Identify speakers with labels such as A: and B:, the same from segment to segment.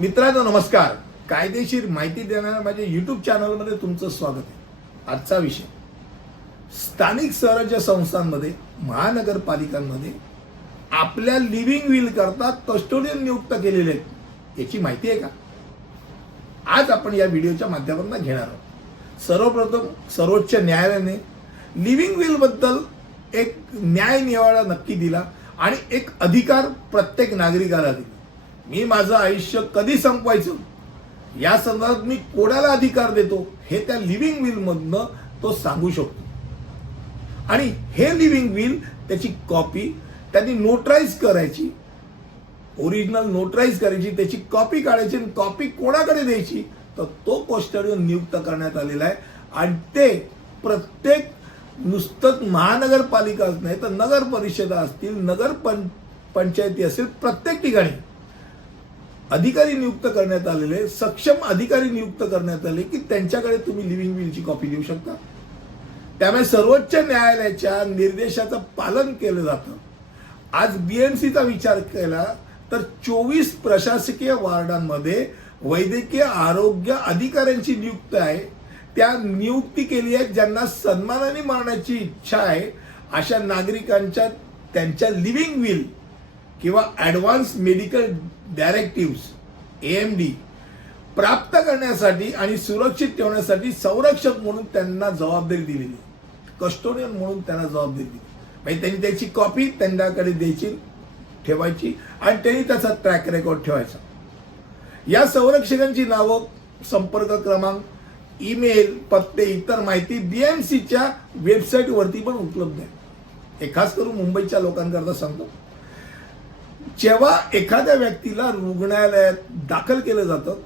A: मित्रांनो नमस्कार. कायदेशीर माहिती देणाऱ्या माझ्या युट्यूब चॅनलमध्ये तुमचं स्वागत आहे. आजचा विषय. स्थानिक स्वराज्य संस्थांमध्ये महानगरपालिकांमध्ये आपल्या लिव्हिंग विल करता कस्टोडियन नियुक्त केलेले आहेत. याची माहिती आहे का? आज आपण या व्हिडिओच्या माध्यमातून घेणार आहोत. सर्वप्रथम सर्वोच्च न्यायालयाने लिव्हिंग विलबद्दल एक न्याय निवाडा नक्की दिला आणि एक अधिकार प्रत्येक नागरिकाला दिला. मी माझं आयुष्य कधी संपवायचं? या संदर्भात मी कोणाला अधिकार देतो? हे त्या लिव्हिंग विलमधनं तो सांगू शकतो. आणि हे लिव्हिंग विल त्याची कॉपी त्यांनी नोटराईज करायची. ओरिजिनल नोटराईज करायची त्याची कॉपी काढायची आणि कॉपी कोणाकडे द्यायची? तर तो कस्टडियन नियुक्त करण्यात आलेला आहे. आणि ते प्रत्येक नुसतंच महानगरपालिकाच नाही तर नगर परिषदा असतील नगर पं पंचायती असेल प्रत्येक ठिकाणी अधिकारी नियुक्त करण्यात आलेले सक्षम अधिकारी नियुक्त करण्यात आले की त्यांच्याकडे तुम्ही लिव्हिंग विलची कॉपी देऊ शकता. त्यामुळे सर्वोच्च न्यायालयाच्या निर्देशाचं पालन केलं जातं. आज बीएमसीचा विचार केला तर चोवीस प्रशासकीय वार्डांमध्ये वैद्यकीय आरोग्य अधिकाऱ्यांची नियुक्ती आहे. त्या नियुक्ती केली आहे ज्यांना सन्मानाने मारण्याची इच्छा आहे अशा नागरिकांच्या त्यांच्या लिव्हिंग विल किंवा advance medical directive M D प्राप्त करण्यासाठी आणि सुरक्षित ठेवण्यासाठी संरक्षक म्हणून त्यांना जबाबदारी दिलेली कस्टोडियन म्हणून त्यांना जबाबदारी दिली म्हणजे त्यांनी त्याची कॉपी त्यांच्याकडे द्यायची ठेवायची आणि त्यांनी त्याचा ट्रॅक रेकॉर्ड ठेवायचा. या संरक्षकांची नावं संपर्क क्रमांक ईमेल पत्ते इतर माहिती बी एम सीच्या वेबसाईटवरती पण उपलब्ध आहे. हे खास करून मुंबईच्या लोकांकरता सांगतो. जेव्हा एखाद्या व्यक्तीला रुग्णालयात दाखल केलं जातं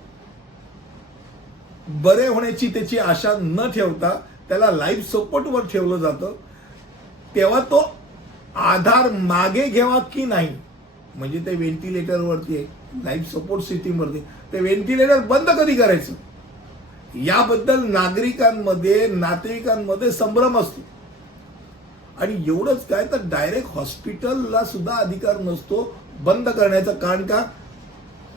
A: बरे होण्याची त्याची आशा न ठेवता त्याला लाईफ सपोर्टवर ठेवलं जातं तेव्हा तो आधार मागे घ्यावा की नाही म्हणजे ते व्हेंटिलेटरवरती आहे लाईफ सपोर्ट सिस्टीमवरती ते व्हेंटिलेटर बंद कधी करायचं? याबद्दल नागरिकांमध्ये नातेवाईकांमध्ये संभ्रम असतो. आणि एवढंच काय तर डायरेक्ट हॉस्पिटलला सुद्धा अधिकार नसतो बंद करण्याचं. कारण का?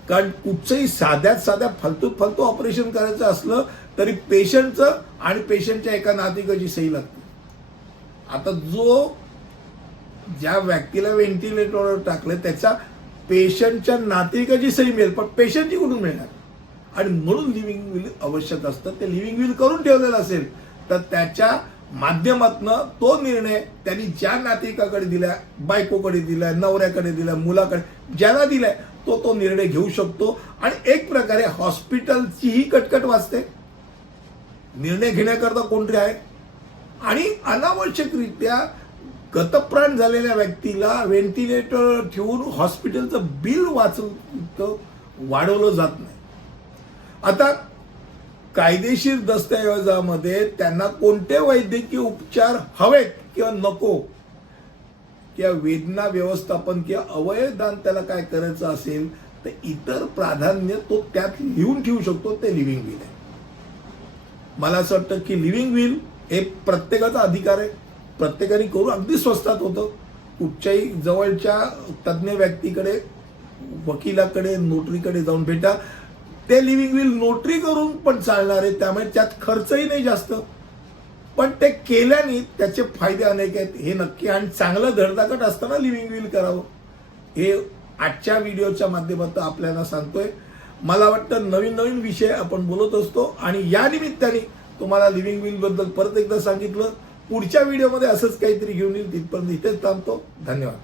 A: कारण कुठचंही साध्यात साध्या फालतू फालतू ऑपरेशन करायचं असलं तरी पेशंटचं आणि पेशंटच्या एका नातिकाची सही लागते. आता जो ज्या व्यक्तीला व्हेंटिलेटरवर टाकलं त्याचा पेशंटच्या नातेवाईकाची सही मिळेल पण पेशंटची कुठून मिळणार? आणि म्हणून लिव्हिंग विल आवश्यक असतं. ते लिव्हिंग विल करून ठेवलेलं असेल तर त्याच्या माध्यमातनं तो निर्णय त्यांनी ज्या नातेकाकडे दिला बायकोकडे दिलाय नवऱ्याकडे दिलाय मुलाकडे ज्याला दिलाय तो तो निर्णय घेऊ शकतो. आणि एक प्रकारे हॉस्पिटलचीही कटकट वाचते. निर्णय घेण्याकरता कोणते आहे. आणि अनावश्यकरित्या गतप्राण झालेल्या व्यक्तीला व्हेंटिलेटर ठेवून हॉस्पिटलचं बिल वाचव वाढवलं जात नाही. आता कायदेशीर दस्तऐवजामध्ये त्यांना कोणते वैद्यकीय उपचार हवेत किंवा नको? किंवा वेदना व्यवस्थापन किंवा अवयवदान त्याला काय करायचं असेल तर इतर प्राधान्य तो त्यात लिहून ठेवू शकतो ते लिव्हिंग विल आहे. मला असं वाटतं की लिव्हिंग विल हे प्रत्येकाचा अधिकार आहे. प्रत्येकाने करू अगदी स्वस्तात होतं. कुठच्याही जवळच्या तज्ज्ञ व्यक्तीकडे वकिलाकडे नोटरीकडे जाऊन भेटा. ते लिव्हिंग विल नोटरी करून पण चालणार आहे त्यामुळे त्यात खर्चही नाही जास्त. पण ते केल्याने त्याचे फायदे अनेक आहेत हे नक्की. आणि चांगलं धडधाकट असताना लिव्हिंग विल करावं. हे आजच्या व्हिडिओच्या माध्यमातून आपल्याला सांगतोय. मला वाटतं नवीन नवीन विषय आपण बोलत असतो आणि या निमित्ताने तुम्हाला लिव्हिंग विलबद्दल परत एकदा सांगितलं. पुढच्या व्हिडिओमध्ये असंच काहीतरी घेऊन येईल तिथपर्यंत इथेच थांबतो. धन्यवाद.